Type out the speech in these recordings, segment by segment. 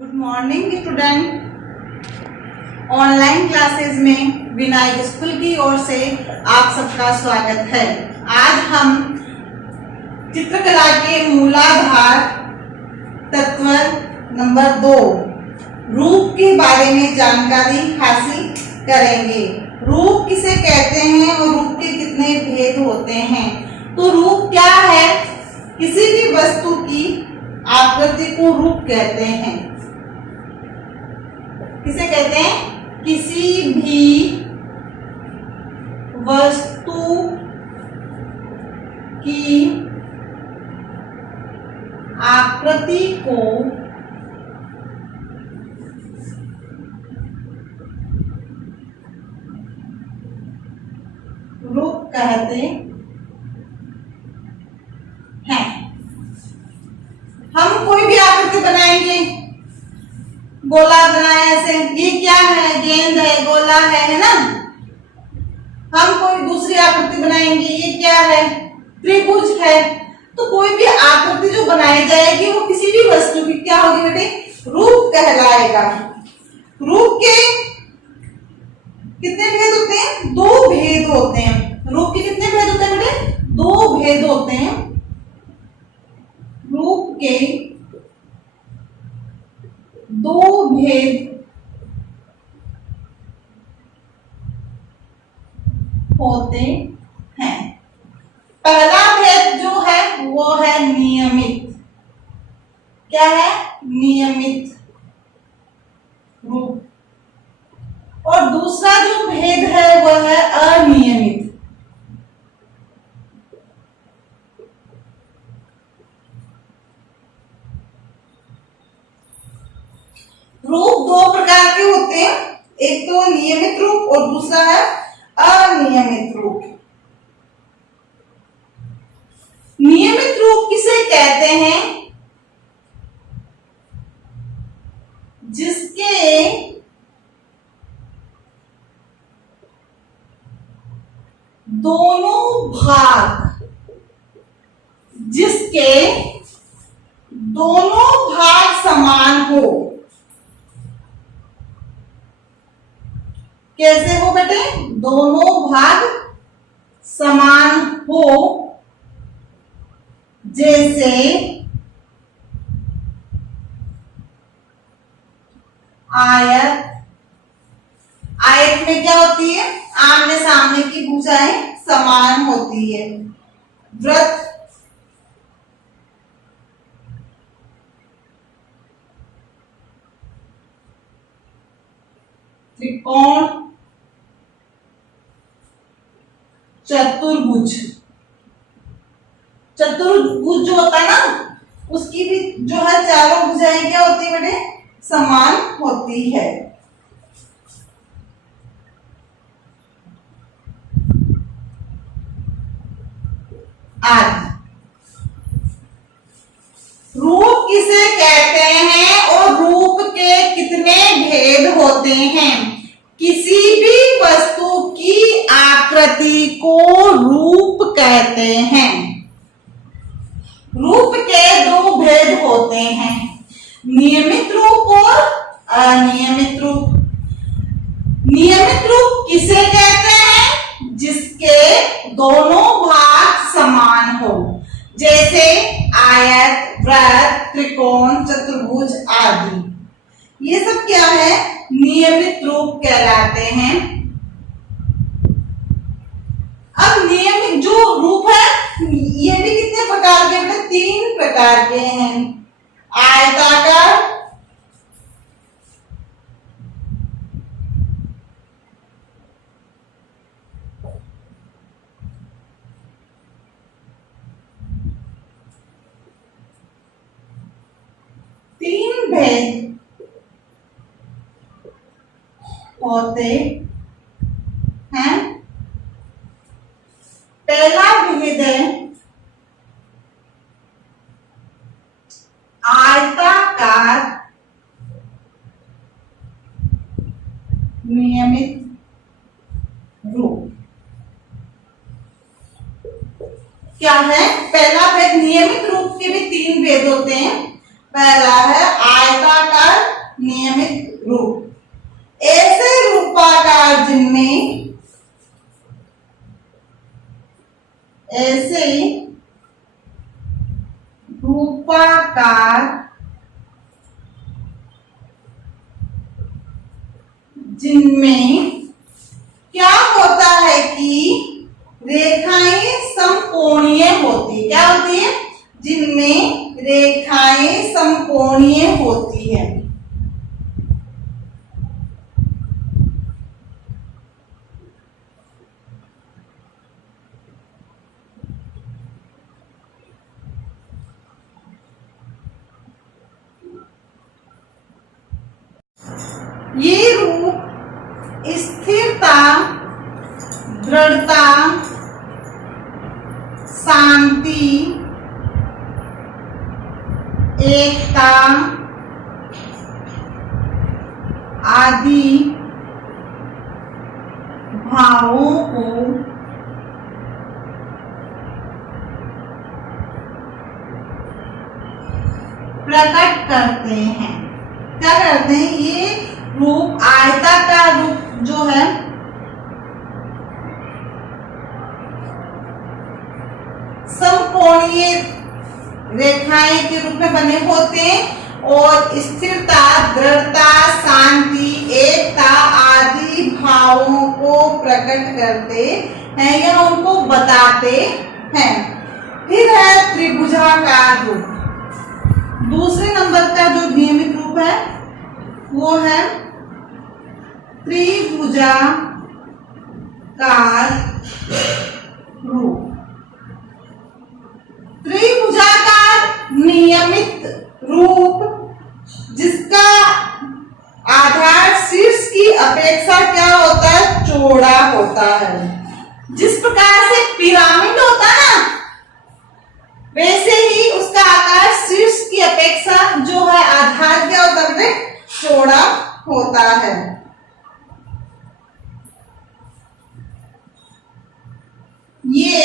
Good morning student. Online classes में Vinayak school की ओर से आप सबका स्वागत है। आज हम चित्रकला के मूलाधार तत्व नंबर 2 रूप के बारे में जानकारी हासिल करेंगे। रूप किसे कहते हैं और रूप के कितने भेद होते हैं। तो रूप क्या है? किसी भी वस्तु की आकृति को रूप कहते हैं। किसे कहते हैं? किसी भी वस्तु की आकृति को रूप कहते हैं। हम कोई भी आकृति बनाएंगे, गोला बनाया ऐसे, ये क्या है? गेंद है, गोला है ना। हम कोई दूसरी आकृति बनाएंगे, ये क्या है? त्रिभुज है। तो कोई भी आकृति जो बनाई जाएगी वो किसी भी वस्तु की क्या होगी बेटे? रूप कहलाएगा। रूप के कितने भेद होते हैं? 2 भेद होते हैं। रूप के कितने भेद होते हैं बेटे? 2 भेद होते हैं। रूप के 2 भेद होते हैं। पहला भेद जो है वो है नियमित। क्या है? नियमित रूप। और दूसरा जो भेद है वह है अनियमित। रूप 2 प्रकार के होते हैं, एक तो नियमित रूप और दूसरा है अनियमित रूप। नियमित रूप किसे कहते हैं? जिसके दोनों भाग समान हो। कैसे हो बेटे? दोनों भाग समान हो। जैसे आयत। आयत में क्या होती है? आमने सामने की भुजाएं समान होती है। वृत्त, त्रिकोण, चतुर्भुज। चतुर्भुज जो होता है ना, उसकी भी जो है चारों भुजाएं क्या होती है बेटे? समान होती है। आदि। रूप किसे कहते हैं और रूप के कितने भेद होते हैं? किसी भी वस्तु की आकृति को रूप कहते हैं। रूप के 2 भेद होते हैं, नियमित रूप और अनियमित रूप। नियमित रूप किसे कहते हैं? जिसके दोनों भाग समान हो। जैसे आयत, वृत्त, त्रिकोण, चतुर्भुज आदि। ये सब क्या है? नियमित रूप कहलाते हैं। अब नियमित जो रूप है ये भी कितने प्रकार के बेटे? 3 प्रकार के हैं। आयताकार, तीन भेद होते हैं। पहला भेद है आयताकार नियमित रूप। क्या है? पहला भेद नियमित रूप के भी 3 भेद होते हैं। पहला है आयताकार रूपाकार जिनमें क्या होता है कि रेखाएं समकोणीय होती, क्या होती है, जिनमें रेखाएं समकोणीय होती है। ये रूप स्थिरता, दृढ़ता, शांति, एकता आदि भावों को प्रकट करते हैं। क्या करते हैं, ये रूप आयताकार रूप जो है समकोणीय रेखाएं के रूप में बने होते हैं और स्थिरता, दृढ़ता, शांति, एकता आदि भावों को प्रकट करते हैं या उनको बताते हैं। फिर है त्रिभुजाकार रूप। दूसरे नंबर का जो नियमित रूप है वो है त्रिभुजाकार रूप। त्रिभुजाकार नियमित रूप जिसका आधार शीर्ष की अपेक्षा क्या होता है, चौड़ा होता है। जिस प्रकार से पिरामिड होता है ना, वैसे ही उसका आकार शीर्ष की अपेक्षा जो है आधार क्या होता है, चौड़ा होता है। ये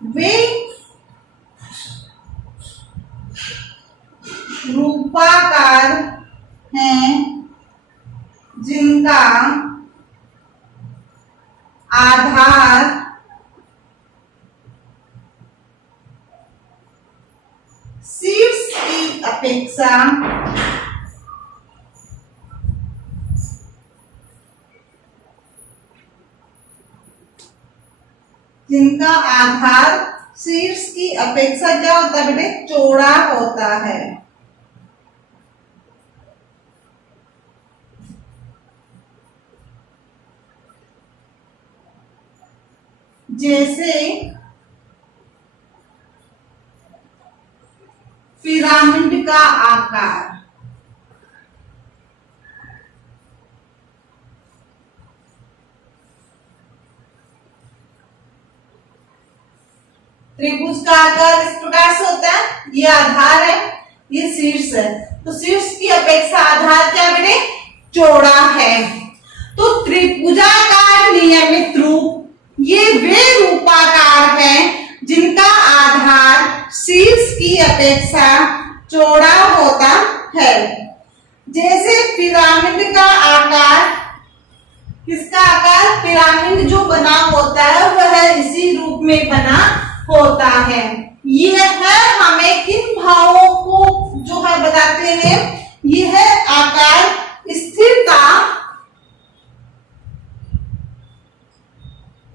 वे रूपाकार हैं जिनका आधार शीर्ष की अपेक्षा शीर्ष की अपेक्षा क्या होता है बेटे, चौड़ा होता है। जैसे पिरामिड का आकार, त्रिभुज का आकार इस प्रकार से होता है, ये आधार है, ये शीर्ष है, तो शीर्ष की अपेक्षा आधार क्या बेटे, चौड़ा है। तो त्रिभुजाकार नियमित रूप ये वे रूपाकार हैं जिनका आधार शीर्ष की अपेक्षा चौड़ा होता है। जैसे पिरामिड का आकार, किसका आकार, पिरामिड जो बना होता है वह इसी रूप में बना होता है। यह हमें किन भावों को जो है बताते हैं, यह आकार स्थिरता,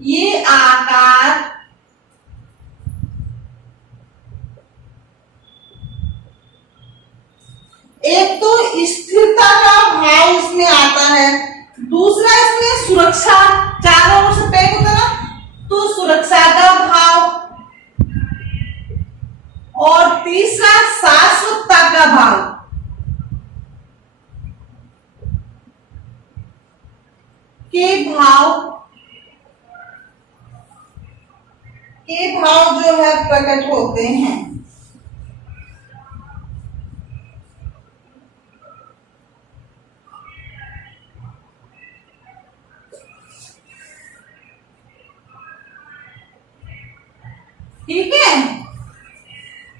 ये आकार एक तो स्थिरता का भाव इसमें आता है, दूसरा इसमें सुरक्षा, चारों ओर से पैक होता है ना, तो सुरक्षा का भाव, और तीसरा शाश्वतता का भाव। के भाव जो है प्रकट होते हैं। ठीक है,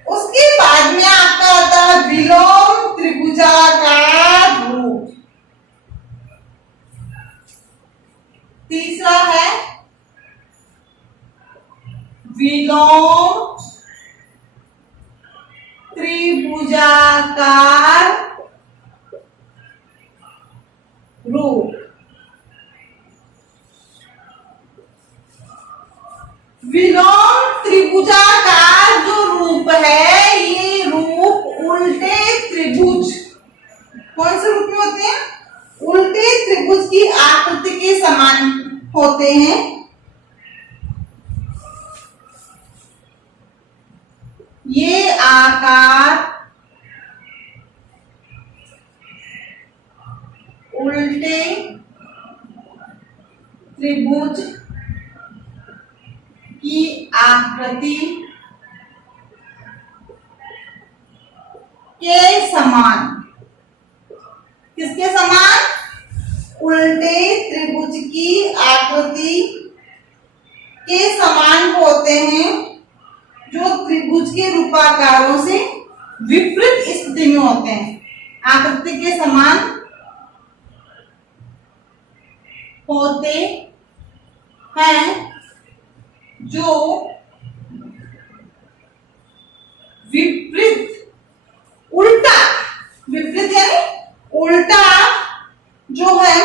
उसके बाद में आपका आता है विलोम त्रिभुजाकार रूप। तीसरा है विलोम त्रिभुजाकार रूप। विलोम त्रिभुजाकार जो रूप है, ये रूप उल्टे त्रिभुज, कौन से रूप में होते हैं? उल्टे त्रिभुज की आकृति के समान होते हैं। ये आकार उल्टे त्रिभुज की आकृति के समान, किसके समान? उल्टे त्रिभुज की आकृति के समान होते हैं, जो त्रिभुज के रूपाकारों से विपरीत स्थिति में होते हैं। आकृति के समान होते हैं जो विपरीत, उल्टा, विपरीत यानी उल्टा जो है,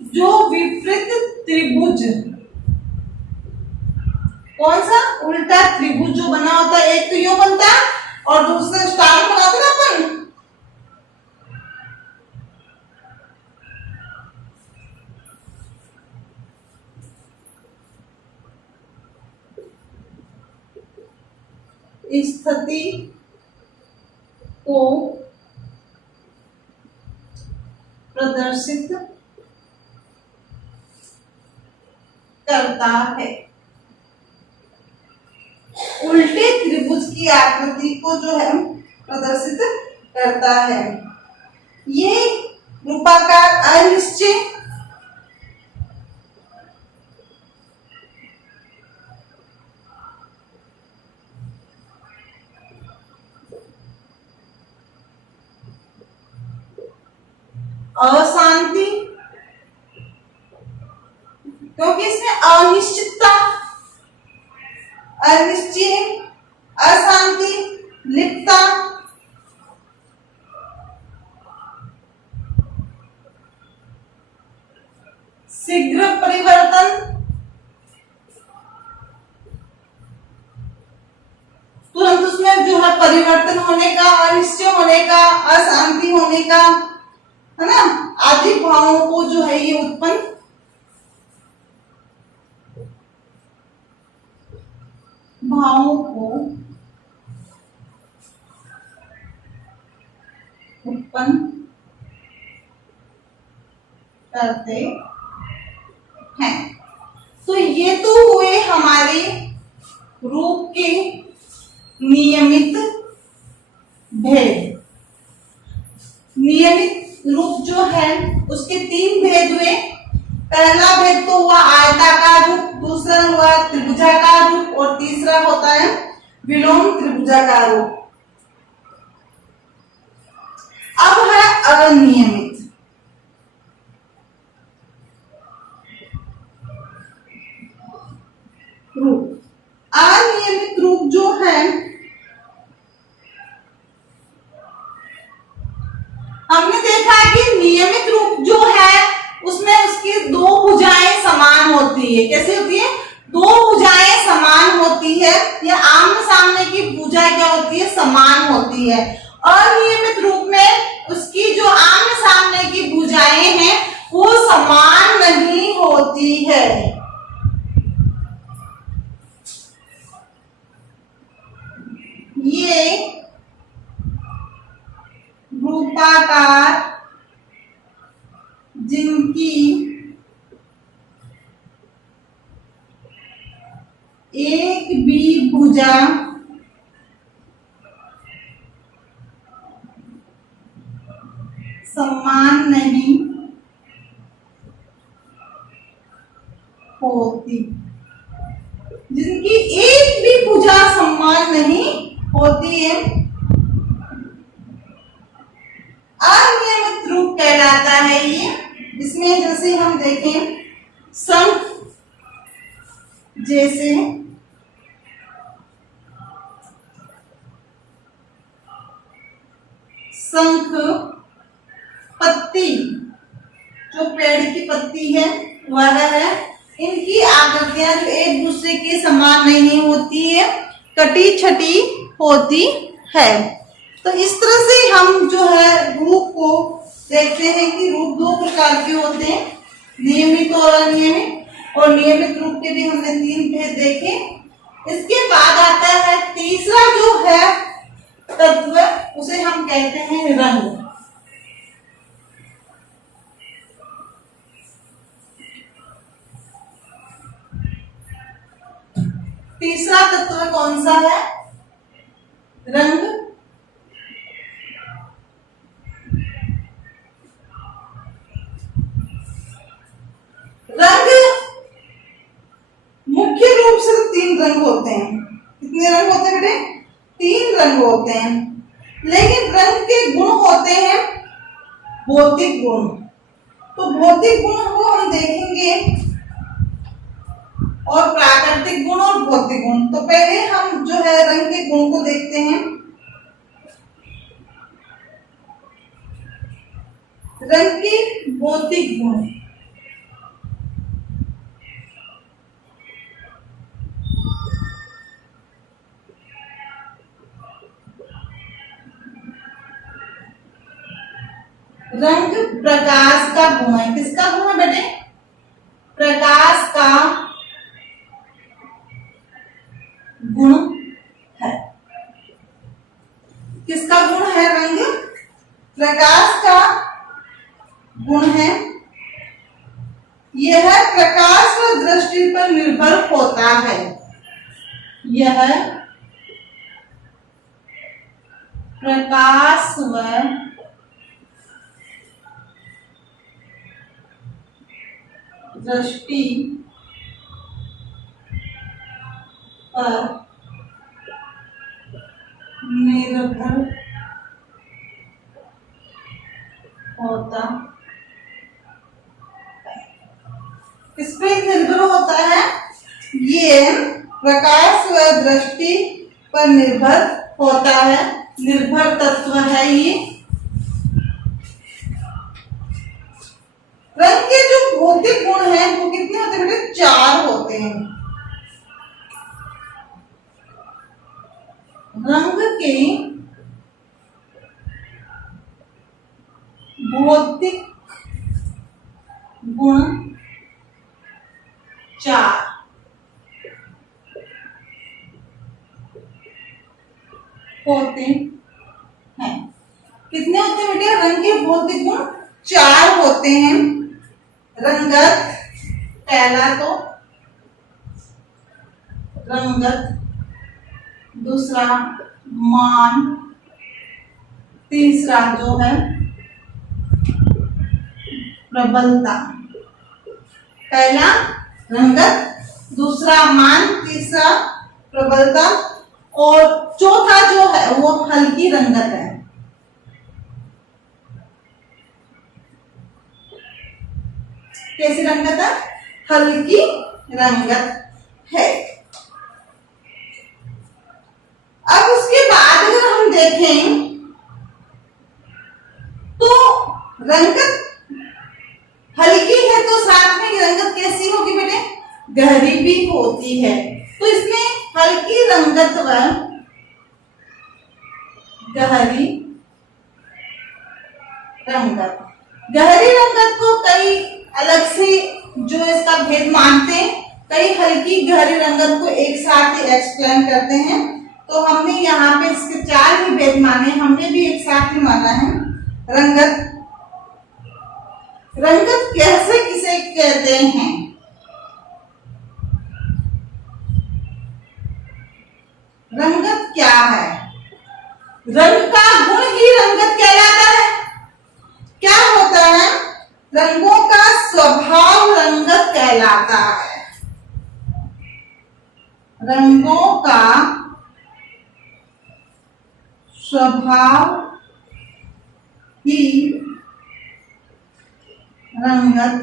जो विपरीत त्रिभुज, कौन सा? उल्टा त्रिभुज जो बना होता है, एक तो यो बनता है और दूसरा स्टार बनाते ना अपन, स्थिति को प्रदर्शित करता है। उल्टे त्रिभुज की आकृति को जो है प्रदर्शित करता है। ये रूपाकार अनिश्चित अशांति, क्योंकि इसमें अनिश्चितता, अनिश्चित, अशांति, लिप्तता, शीघ्र परिवर्तन, तुरंत उसमें जो है परिवर्तन होने का, अनिश्चय होने का, अशांति होने का, है ना, आदि भावों को जो है ये उत्पन्न करते हैं। तो ये तो हुए हमारे रूप के नियमित भेद। नियमित रूप जो है उसके 3 भेद हुए। पहला भेद तो हुआ आयताकार रूप, दूसरा हुआ त्रिभुजाकार रूप और तीसरा होता है विलोम त्रिभुजाकार रूप। अब है अनियमित रूप। अनियमित रूप जो है हमने देखा कि नियमित रूप जो है उसमें उसकी 2 भुजाएं समान होती है। कैसे होती है? 2 भुजाएं समान होती है, या आमने सामने की भुजा क्या होती है? समान होती है। अनियमित रूप में उसकी जो आमने सामने की भुजाएं हैं वो समान नहीं होती है। ये रूपाकार जिनकी एक भी भुजा समान नहीं होती, जिनकी एक भी भुजा समान नहीं होती है, अनियमित रूप कहलाता है ये। इसमें जैसे हम देखें शंख जैसे शंख, पत्ती, जो पेड़ की पत्ती है वह है। इनकी आकृतियां जो एक दूसरे के समान नहीं होती है, कटी छटी होती है। तो इस तरह से हम जो है रूप को देखते हैं कि रूप दो प्रकार के होते हैं, नियमित और अनियमित। और नियमित रूप के भी हमने 3 भेद देखे। इसके बाद आता है तीसरा जो है तत्व, उसे हम कहते हैं रंग। तीसरा तत्व कौन सा है? रंग। रंग मुख्य रूप से 3 रंग होते हैं। कितने रंग होते हैं बेटे? 3 रंग होते हैं। लेकिन रंग के गुण होते हैं भौतिक गुण। तो भौतिक गुण को हम देखेंगे, और प्राकृतिक गुण और भौतिक गुण। तो पहले हम जो है रंग के गुण को देखते हैं। रंग के भौतिक गुण। रंग प्रकाश का गुण है। किसका गुण है बेटे? प्रकाश का गुण है। किसका गुण है? रंग प्रकाश का गुण है। यह प्रकाश व दृष्टि पर निर्भर होता है। यह प्रकाश व दृष्टि पर निर्भर होता है। किस पे निर्भर होता है? ये प्रकाश व दृष्टि पर निर्भर होता है। निर्भर तत्व है ये। रंग के जो भौतिक गुण हैं वो कितने होते हैं बेटे? 4 होते हैं। रंग के भौतिक गुण 4 होते हैं। कितने होते हैं बेटे? रंग के भौतिक गुण 4 होते हैं। रंगत, पहला तो रंगत, दूसरा मान, तीसरा जो है प्रबलता। पहला रंगत, दूसरा मान, तीसरा प्रबलता, और चौथा जो है वो हल्की रंगत है। कैसी रंगत है? हल्की रंगत है। अब उसके बाद अगर हम देखें तो रंगत हल्की है, तो साथ में रंगत कैसी होगी बेटे? गहरी भी होती है। तो इसमें हल्की रंगत व गहरी रंगत। गहरी रंगत को कई अलग से जो इसका भेद मानते हैं, कई हल्की गहरी रंगत को एक साथ एक्सप्लेन करते हैं। तो हमने यहाँ पे इसके 4 ही भेद माने, हमने भी एक साथ ही माना है। रंगत, रंगत कैसे किसे कहते हैं? रंगत क्या है? रंग का गुण ही रंगत कहलाता है। क्या होता है? रंगों का स्वभाव रंगत कहलाता है। रंगों का स्वभाव ही रंगत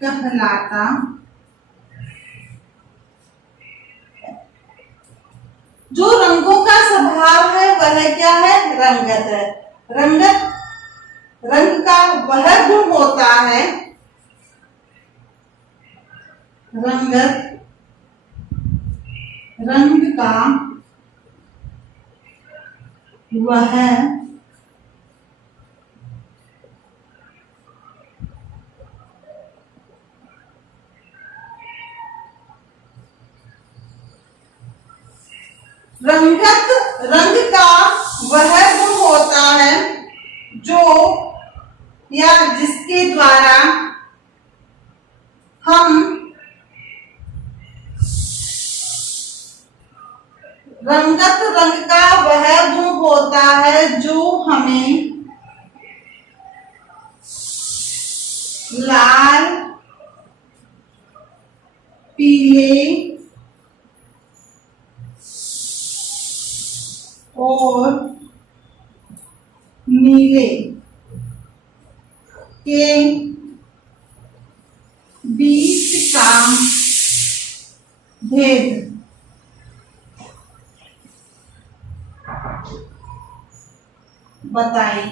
कहलाता जो रंगों का स्वभाव है वह क्या है? रंगत है। रंग का वह गुण होता है, रंग का वह रंग का वह गुण होता है जो या जिसके द्वारा हम रंग का वह गुण होता है जो हमें लाल, पीले और नीले के बीच का भेद बताएं।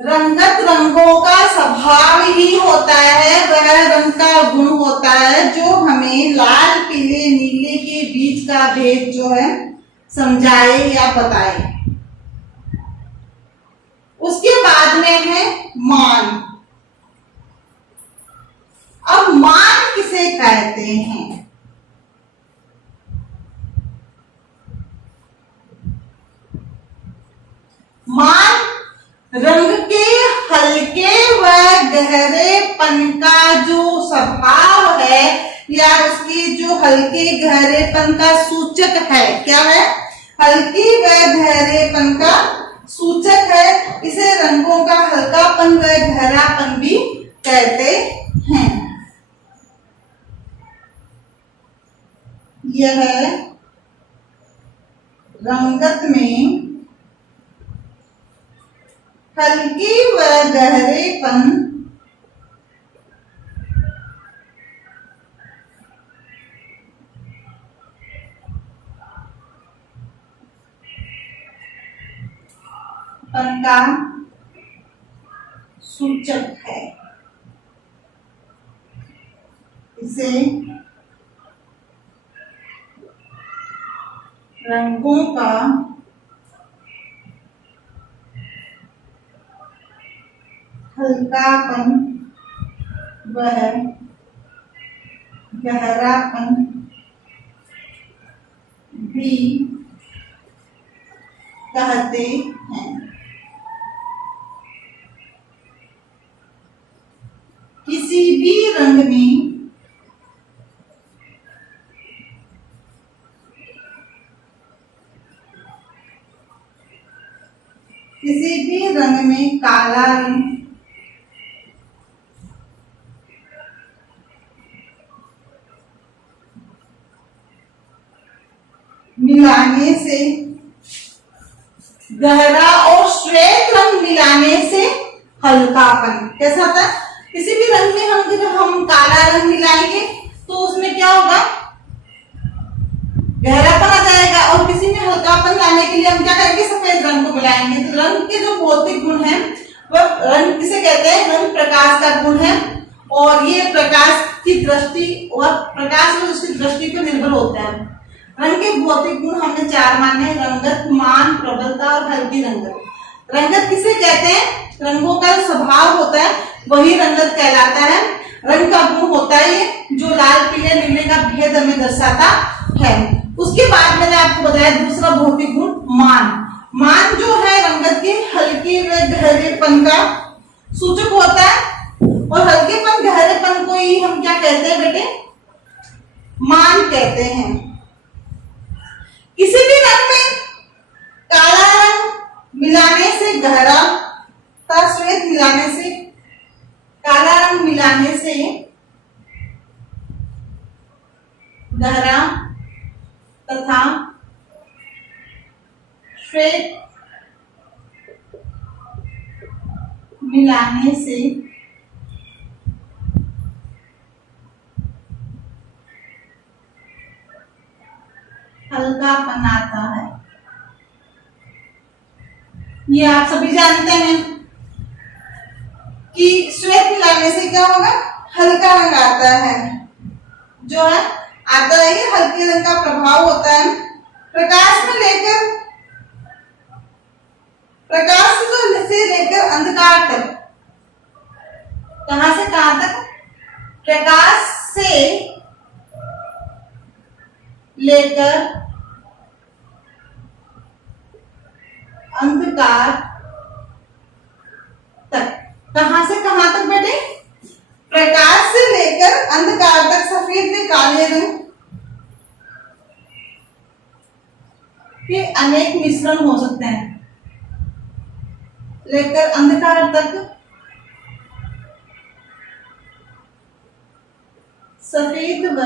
रंगत रंगों का स्वभाव ही होता है, वह रंग का गुण होता है जो हमें लाल, पीले, नीले के बीच का भेद जो है समझाए या बताए। उसके बाद में है मान। अब मान किसे कहते हैं? मान रंग के हल्के व गहरेपन का जो स्वभाव है या उसकी जो हल्के गहरेपन का सूचक है। क्या है? हल्की व गहरेपन का सूचक है। इसे रंगों का हल्कापन व गहरापन भी कहते हैं। यह रंगत में हल्की व गहरेपन का सूचक है। इसे रंगों का हल्कापन व गहरापन भी कहते हैं। किसी भी रंग में काला रंग मिलाने से, गहरा और श्वेत रंग मिलाने से हल्कापन कैसा होता है? किसी भी रंग में हम काला रंग मिलाएंगे तो उसमें क्या होगा? गहरापन आ जाएगा। और किसी में हल्कापन लाने के लिए हम क्या करेंगे? सफेद रंग को मिलाएंगे। तो रंग के जो भौतिक गुण है वह रंग किसे कहते हैं? रंग प्रकाश का गुण है और ये प्रकाश की दृष्टि और प्रकाश और उसकी दृष्टि पर निर्भर होता है। रंग के भौतिक गुण हमने चार माने: रंगत, मान, प्रबलता और हल्की रंगत। रंगत किसे कहते हैं? रंगों का स्वभाव होता है वही रंगत कहलाता है। रंग का गुण होता है ये जो लाल, पीले, नीले का भेद हमें दर्शाता है। उसके बाद मैंने आपको बताया दूसरा भौतिक गुण मान। मान जो है रंगत के हल्के व गहरेपन का सूचक होता है और हल्केपन, गहरेपन को ही हम क्या कहते हैं बेटे? मान कहते हैं। किसी भी रंग में काला रंग मिलाने से गहरा, श्वेत मिलाने से, काला रंग मिलाने से गहरा तथा श्वेत मिलाने से हल्कापन आता है। ये आप सभी जानते हैं कि श्वेत मिलाने से क्या होगा, हल्का रंग आता है, जो है आता है, ये हल्के रंग का प्रभाव होता है। प्रकाश से लेकर अंधकार तक, कहां से कहां तक, प्रकाश से लेकर अंधकार तक, कहां से कहां तक बेटे, प्रकाश से लेकर अंधकार तक सफेद में काले रंग के अनेक मिश्रण हो सकते हैं। लेकर अंधकार तक सफेद व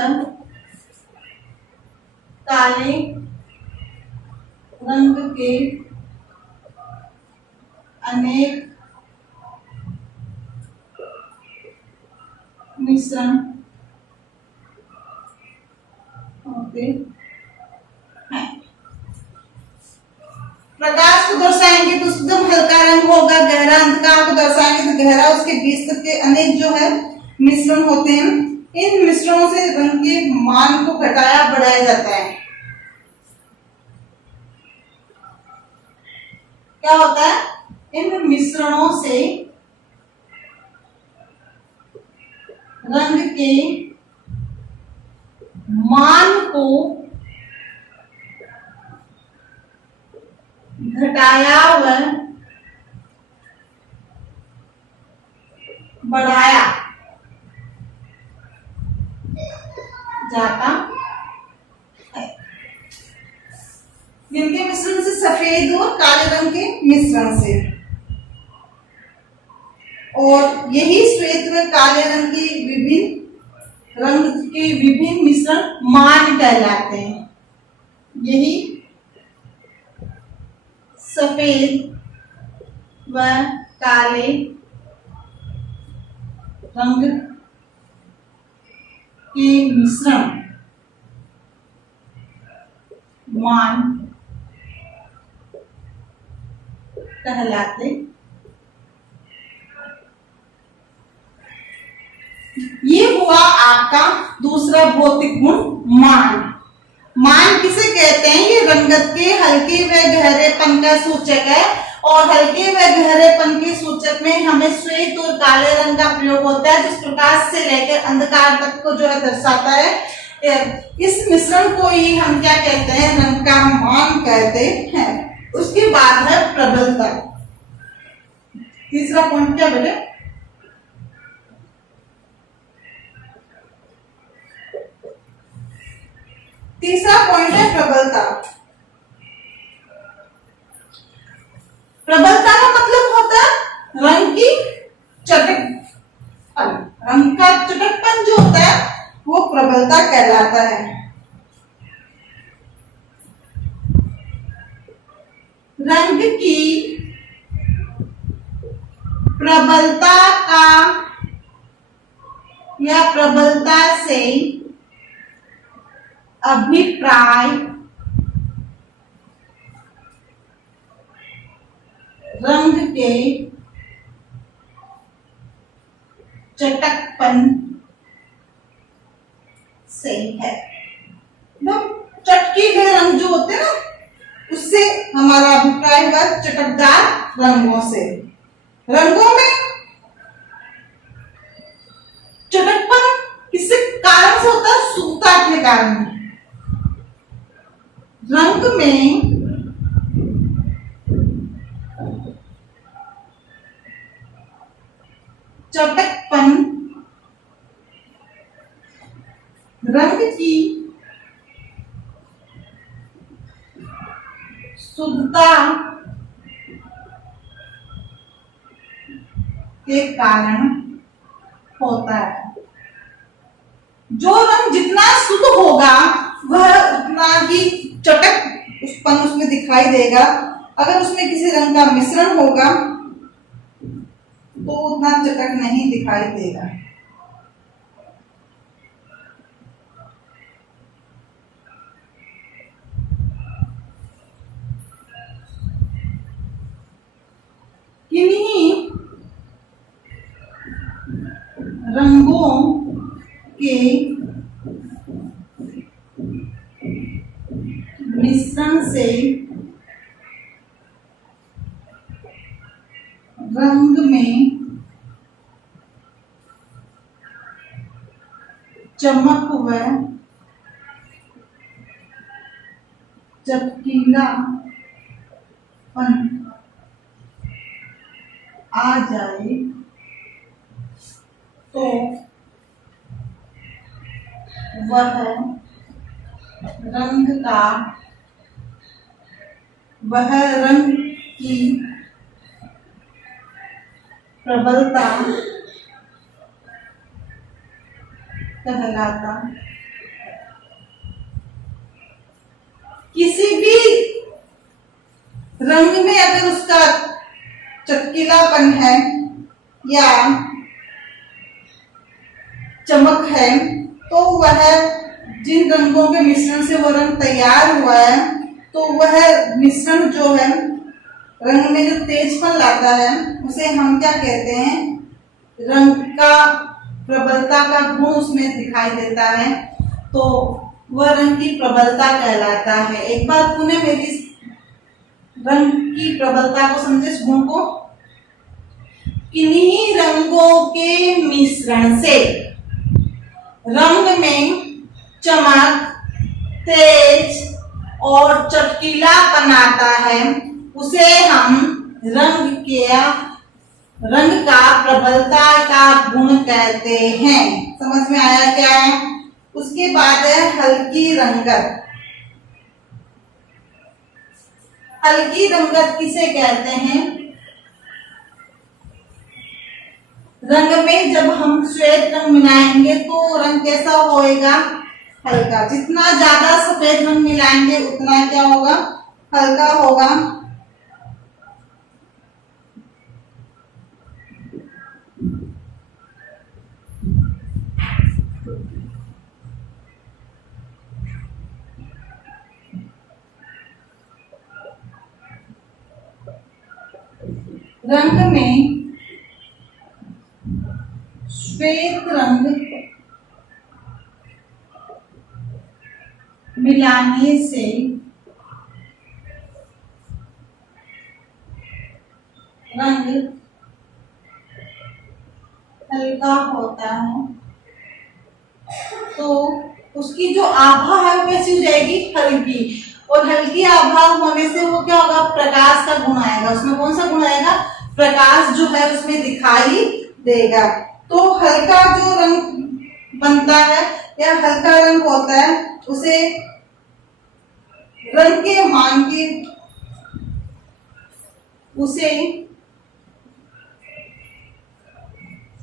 काले रंग के अनेक मिश्रण होते हैं। प्रकाश को दर्शाएंगे तो एकदम हल्का रंग होगा, गहरा अंधकार को दर्शाएंगे तो गहरा, उसके बीच तक के अनेक जो है मिश्रण होते हैं। इन मिश्रणों से रंग के मान को घटाया बढ़ाया जाता है। क्या होता है, इन मिश्रणों से रंग के मान को घटाया व बढ़ाया जाता है। जिनके मिश्रण से, सफेद और काले रंग के मिश्रण से, और यही श्वेत व काले रंग के विभिन्न मिश्रण मान कहलाते हैं। यही सफेद व काले रंग के मिश्रण मान कहलाते। ये हुआ आपका दूसरा भौतिक गुण मान। मान किसे कहते हैं, ये रंगत के हल्के व गहरेपन का सूचक है, और हल्के व गहरेपन के सूचक में हमें श्वेत और काले रंग का प्रयोग होता है, जिस प्रकाश से लेकर अंधकार तक को जो है दर्शाता है। इस मिश्रण को ही हम क्या कहते हैं, रंग का मान कहते हैं। उसके बाद है प्रबलता। तीसरा पॉइंट क्या बेटे, तीसरा पॉइंट है प्रबलता। प्रबलता का मतलब होता है रंग की चटकपन। रंग का चटकपन जो होता है वो प्रबलता कहलाता है। रंग की प्रबलता का या प्रबलता से अभिप्राय रंग के चटकपन से है। चटकीले रंग जो होते हैं ना, उससे हमारा अभिप्राय हुआ चटकदार रंगों से। रंगों में चटकपन किससे कारण से होता है, सूखता के कारण। रंग में चटकपन रंग की शुद्धता के कारण होता है। जो रंग जितना शुद्ध होगा वह उतना ही चटकपन उसमें दिखाई देगा। अगर उसमें किसी रंग का मिश्रण होगा तो उतना चटक नहीं दिखाई देगा। किन्हीं रंगों के मिश्रण से रंग में चमक व चमकीलापन आ जाए तो वह रंग की प्रबलता कहलाता। किसी भी रंग में अगर उसका चटकीलापन है या चमक है तो वह जिन रंगों के मिश्रण से वो रंग तैयार हुआ है तो वह मिश्रण जो है रंग में जो तेजपन लाता है उसे हम क्या कहते हैं, रंग का प्रबलता का गुण उसमें दिखाई देता है तो वह रंग की प्रबलता कहलाता है। एक बार तूने मेरी रंग की प्रबलता को समझे, इस गुण को। किन्हीं रंगों के मिश्रण से रंग में चमक, तेज और चटकीलापन आता है उसे हम रंग का प्रबलता का गुण कहते हैं। समझ में आया क्या है? उसके बाद है हल्की रंगत। हल्की रंगत किसे कहते हैं? रंग में जब हम श्वेत रंग मिलाएंगे तो रंग कैसा होएगा? हल्का। जितना ज्यादा सफेद रंग मिलाएंगे उतना क्या होगा? हल्का होगा। रंग में श्वेत रंग मिलाने से रंग हल्का होता है तो उसकी जो आभा है वो कैसी हो जाएगी? हल्की। और हल्की आभा होने से वो क्या होगा? प्रकाश का गुण आएगा। उसमें कौन सा गुण आएगा? प्रकाश जो है उसमें दिखाई देगा। तो हल्का जो रंग बनता है या हल्का रंग होता है उसे रंग के मान के उसे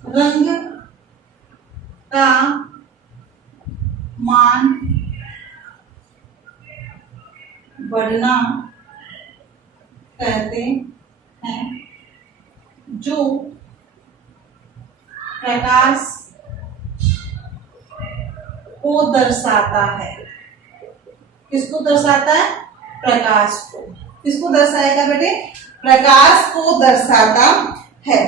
रंग का मान बढ़ना कहते हैं, जो प्रकाश को दर्शाता है। किसको दर्शाता है? प्रकाश को। किसको दर्शाएगा बेटे? प्रकाश को दर्शाता है।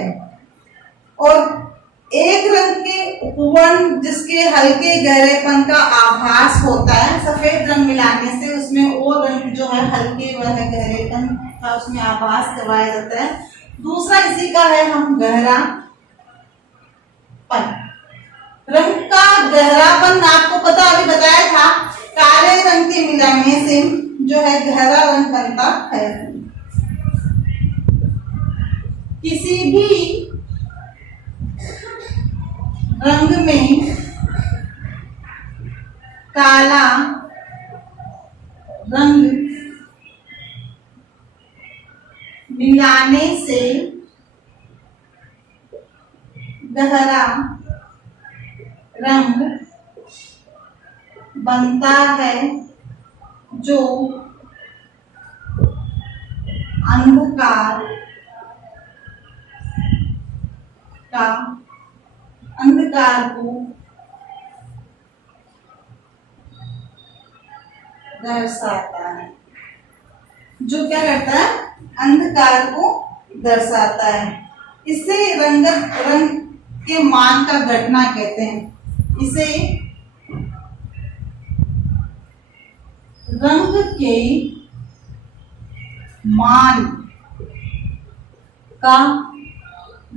और एक रंग के उपवर्ण जिसके हल्के गहरेपन का आभास होता है, सफेद रंग मिलाने से उसमें वो रंग जो है हल्के व गहरेपन का उसमें आभास करवाया जाता है। दूसरा इसी का है हम गहरापन। रंग का गहरापन आपको पता, अभी बताया था, काले रंग के मिलाने से जो है गहरा रंग बनता है। किसी भी रंग में काला रंग मिलाने से गहरा रंग बनता है, जो अंधकार का अंधकार को दर्शाता है। जो क्या करता है, अंधकार को दर्शाता है। इसे रंग के मान का घटना कहते हैं। इसे रंग के मान का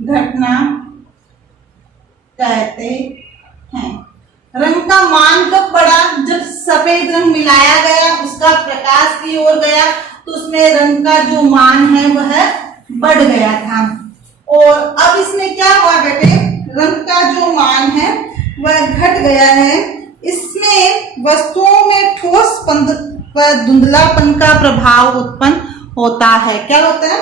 घटना कहते हैं। रंग का मान कब बढ़ा, जब सफेद रंग मिलाया गया, उसका प्रकाश की ओर गया, तो उसमें रंग का जो मान है वह बढ़ गया था। और अब इसमें क्या हुआ बेटे, रंग का जो मान है वह घट गया है। इसमें वस्तुओं में ठोसपन व धुंधलापन का प्रभाव उत्पन्न होता है। क्या होता है,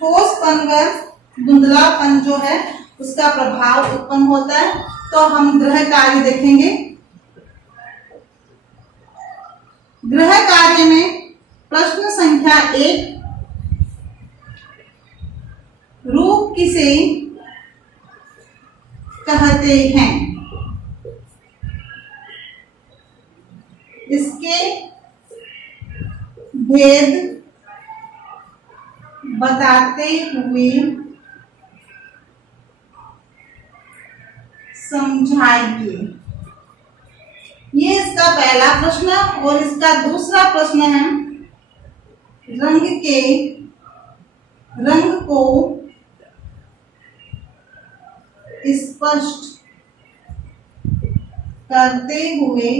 ठोसपन व धुंधलापन जो है उसका प्रभाव उत्पन्न होता है। तो हम ग्रह कार्य देखेंगे। ग्रह कार्य में प्रश्न संख्या 1, रूप किसे कहते हैं? इसके भेद बताते हुए समझाइए। ये इसका पहला प्रश्न और इसका दूसरा प्रश्न है, रंग को स्पष्ट करते हुए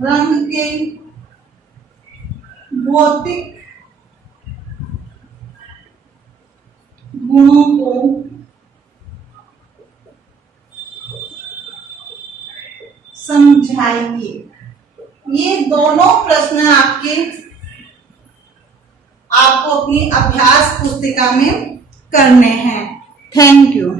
रंग के भौतिक गुणों को समझाइए। ये दोनों प्रश्न आपको अपनी अभ्यास पुस्तिका में करने हैं। Thank you.